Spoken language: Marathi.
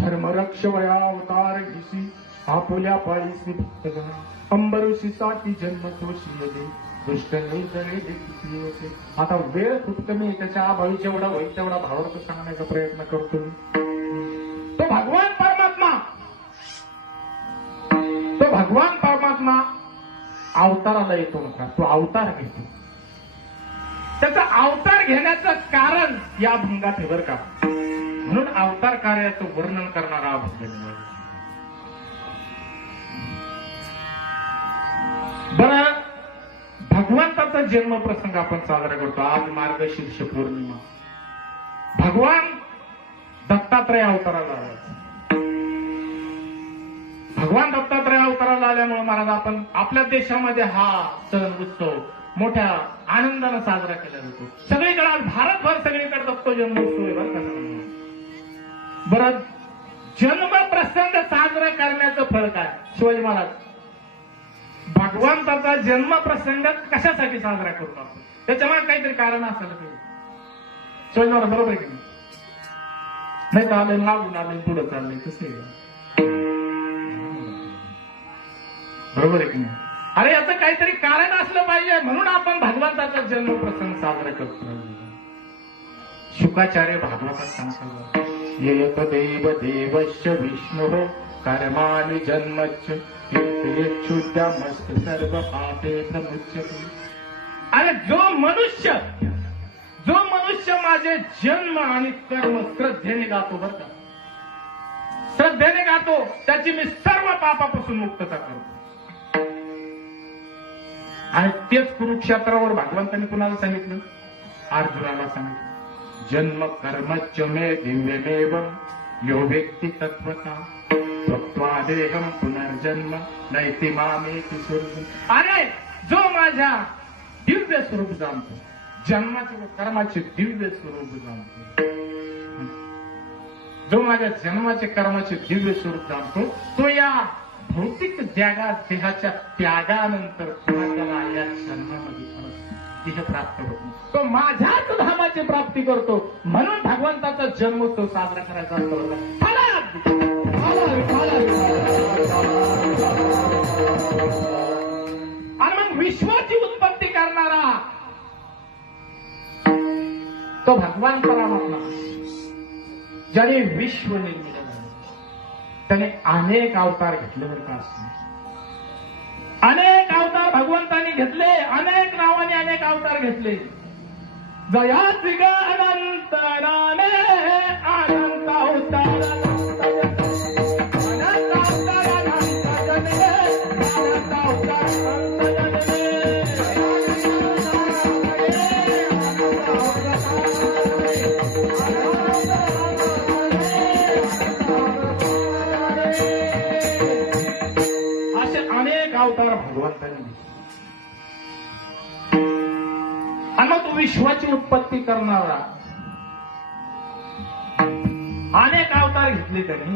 धर्मरक्षवया अवतार घेसी आपुल्या पाळीसी भक्तगण अंबरुषीसाठी जन्म तोषिले दुष्ट नाही जळे देखील होते. आता वेळ खूप कमी आहे, त्याच्या अभावी जेवढा होईल तेवढा भावार्थ सांगण्याचा प्रयत्न करतो. तो भगवान परमात्मा अवताराला येतो नका, तो अवतार घेतो. त्याचा अवतार घेण्याचं कारण या अभंगात आहे बरं का. म्हणून अवतार कार्याचं वर्णन करणारा अभंग निवडला. बरं, भगवंताचा जन्म प्रसंग आपण साजरा करतो. आज मार्गशीर्ष पौर्णिमा. भगवान दत्तात्रय अवताराला आले. भगवान दत्तात्रय अवताराला आल्यामुळे महाराज आपण आपल्या देशामध्ये हा सण उत्सव मोठ्या आनंदाने साजरा केला जातो. सगळीकडे आज भारतभर सगळीकडे दत्त जन्मोत्सव आहे बरं का. बरं, जन्म प्रसंग साजरा करण्याचं फळ काय? शिवाजी महाराज भगवंताचा जन्म प्रसंग कशासाठी साजरा करतो आपण? त्याच्यामुळे काहीतरी कारण असायला पाहिजे. शिवाजी महाराज बरोबर आहे की नाही तर आले लागून आले पुढे चालले कसं आहे? बरोबर आहे की नाही? अरे याचं काहीतरी कारण असलं पाहिजे, म्हणून आपण भगवंताचा जन्म प्रसंग साजरा करतो. शुकाचार्य भागवतात सांगतात, येत देव देवश्च विष्णु कर्माणि जन्मच्च क्षुद्रमस्त सर्व पापे प्रमुच्यते. अरे जो मनुष्य माझे जन्म आणि कर्म श्रद्धेने गातो बरं का, श्रद्धेने गातो, त्याची मी सर्व पापापासून मुक्तता करतो. आणि तेच कुरुक्षेत्रावर भगवंतांनी कुणाला सांगितलं? अर्जुनाला सांगितलं. जन्म कर्मच मे दिव्यमेव यो व्यक्ती तत्वता त्वक्त्वा देहम पुनर्जन्म नैति मामेति स्वरूप. अरे जो माझ्या दिव्य स्वरूप जाणतो, जन्माचे व कर्माचे दिव्य स्वरूप जाणतो, जो माझ्या जन्माचे कर्माचे दिव्य स्वरूप जाणतो, तो या भौतिक देहाच्या त्यागानंतर पुन्हा त्याला या जन्मामध्ये देह प्राप्त होतो. तो माझ्याच धामाची प्राप्ती करतो. म्हणून भगवंताचा जन्मोत्सव साजरा करायचा असतो. आणि मग विश्वाची उत्पत्ती करणारा तो भगवान परमात्मा, ज्याने विश्व निर्मित झाले, त्याने अनेक अवतार घेतले बरं का. अनेक अवतार भगवंतांनी घेतले, अनेक नावाने अनेक अवतार घेतले. जयाच ग अनंत नामे अनंत अवतार, अनंत अवतार अनंत जन्मे, अनंत अवतार अनंत असे अनेक अवतार भगवंतांनी. आणि मग तो विश्वाची उत्पत्ती करणारा अनेक अवतार घेतले त्यांनी.